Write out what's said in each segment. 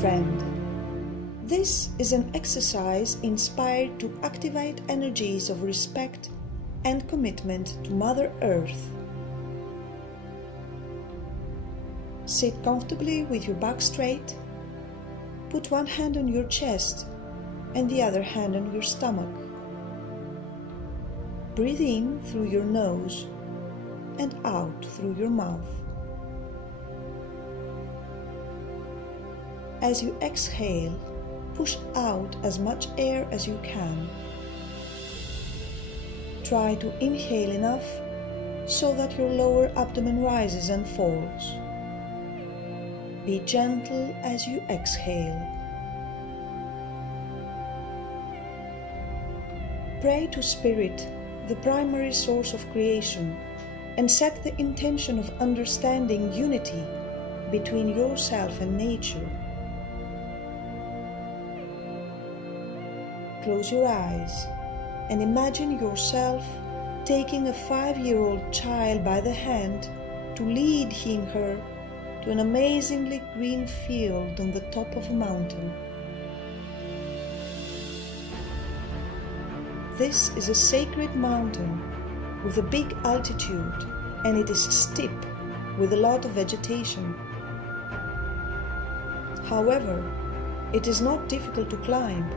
friend. This is an exercise inspired to activate energies of respect and commitment to Mother Earth. Sit comfortably with your back straight. Put one hand on your chest and the other hand on your stomach. Breathe in through your nose and out through your mouth. As you exhale, push out as much air as you can. Try to inhale enough so that your lower abdomen rises and falls. Be gentle as you exhale. Pray to Spirit, the primary source of creation, and set the intention of understanding unity between yourself and nature. Close your eyes and imagine yourself taking a 5-year-old child by the hand to lead him/her to an amazingly green field on the top of a mountain. This is a sacred mountain with a big altitude, and it is steep with a lot of vegetation. However, it is not difficult to climb,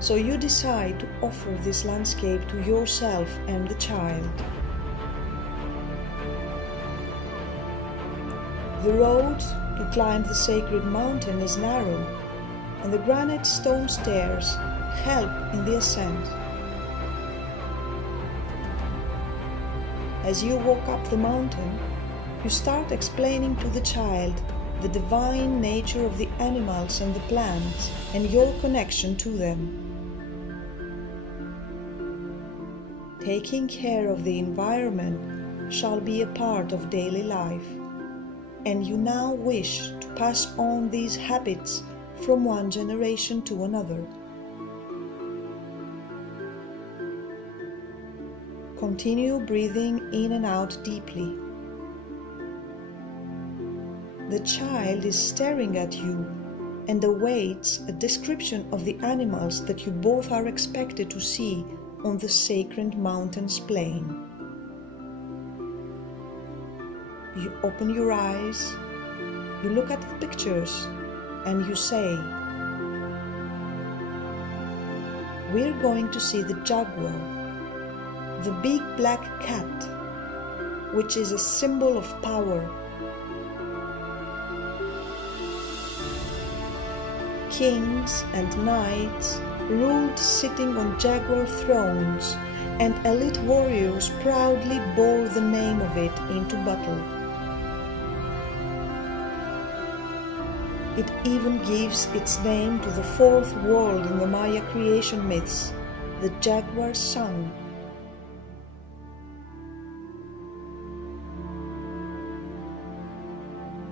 so you decide to offer this landscape to yourself and the child. The road to climb the sacred mountain is narrow, and the granite stone stairs help in the ascent. As you walk up the mountain, you start explaining to the child the divine nature of the animals and the plants and your connection to them. Taking care of the environment shall be a part of daily life, and you now wish to pass on these habits from one generation to another. Continue breathing in and out deeply. The child is staring at you and awaits a description of the animals that you both are expected to see on the sacred mountain's plain. You open your eyes, you look at the pictures, and you say, "We're going to see the jaguar, the big black cat, which is a symbol of power. Kings and knights ruled sitting on jaguar thrones, and elite warriors proudly bore the name of it into battle. It even gives its name to the fourth world in the Maya creation myths, the jaguar sun.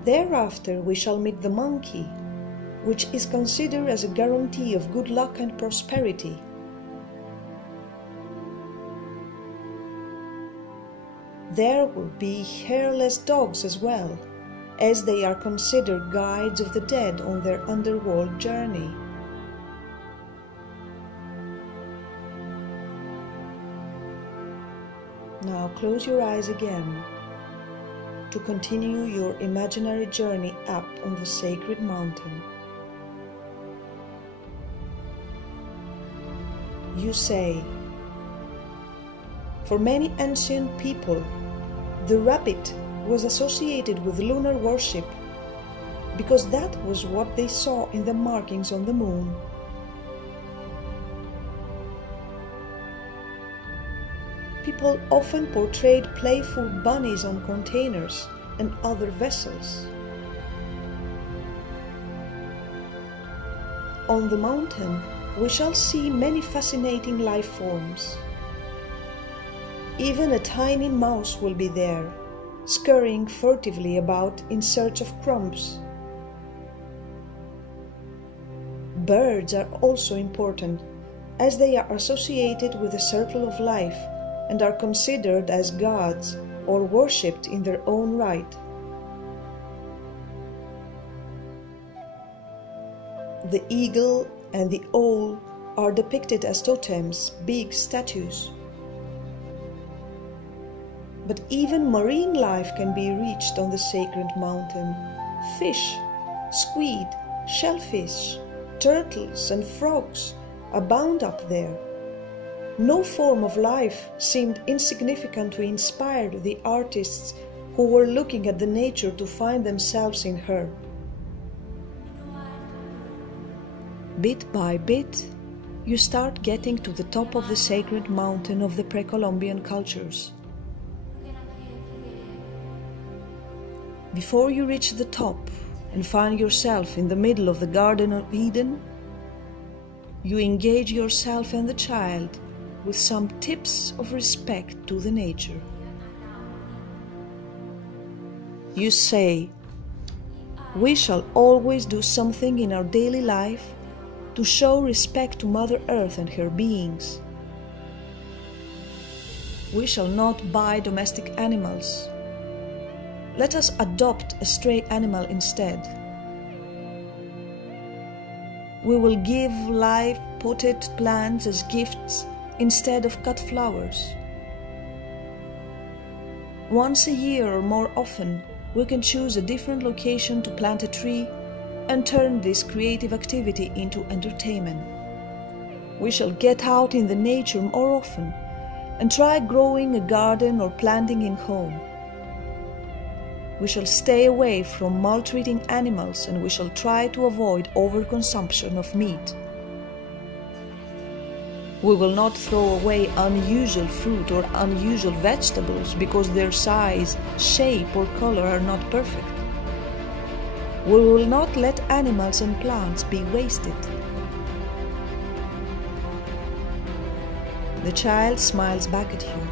Thereafter we shall meet the monkey, which is considered as a guarantee of good luck and prosperity. There will be hairless dogs as well, as they are considered guides of the dead on their underworld journey. Now close your eyes again to continue your imaginary journey up on the sacred mountain. You say, "For many ancient people, the rabbit was associated with lunar worship because that was what they saw in the markings on the moon. People often portrayed playful bunnies on containers and other vessels. On the mountain, we shall see many fascinating life forms. Even a tiny mouse will be there, scurrying furtively about in search of crumbs. Birds are also important, as they are associated with the circle of life and are considered as gods or worshipped in their own right. The eagle and the owl are depicted as totems, big statues. But even marine life can be reached on the sacred mountain. Fish, squid, shellfish, turtles and frogs abound up there. No form of life seemed insignificant to inspire the artists who were looking at the nature to find themselves in her. Bit by bit, you start getting to the top of the sacred mountain of the pre-Columbian cultures. Before you reach the top and find yourself in the middle of the Garden of Eden, you engage yourself and the child with some tips of respect to the nature. You say, "We shall always do something in our daily life to show respect to Mother Earth and her beings. We shall not buy domestic animals. Let us adopt a stray animal instead. We will give live potted plants as gifts instead of cut flowers. Once a year or more often, we can choose a different location to plant a tree and turn this creative activity into entertainment. We shall get out in the nature more often and try growing a garden or planting in home. We shall stay away from maltreating animals and we shall try to avoid overconsumption of meat. We will not throw away unusual fruit or unusual vegetables because their size, shape or color are not perfect. We will not let animals and plants be wasted." The child smiles back at you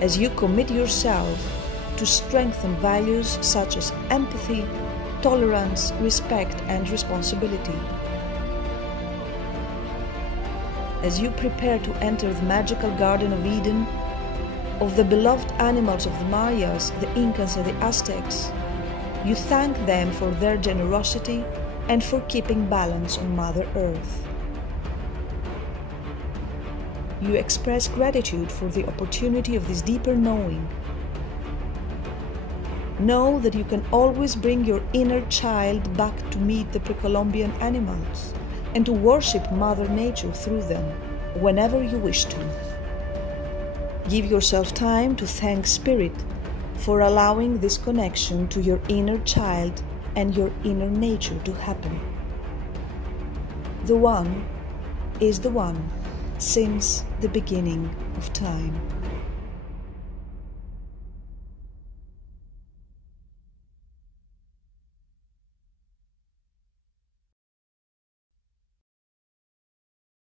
as you commit yourself to strengthen values such as empathy, tolerance, respect and responsibility. As you prepare to enter the magical Garden of Eden, of the beloved animals of the Mayas, the Incas and the Aztecs, you thank them for their generosity and for keeping balance on Mother Earth. You express gratitude for the opportunity of this deeper knowing. Know that you can always bring your inner child back to meet the pre-Columbian animals and to worship Mother Nature through them whenever you wish to. Give yourself time to thank Spirit for allowing this connection to your inner child and your inner nature to happen. The One is the One since the beginning of time.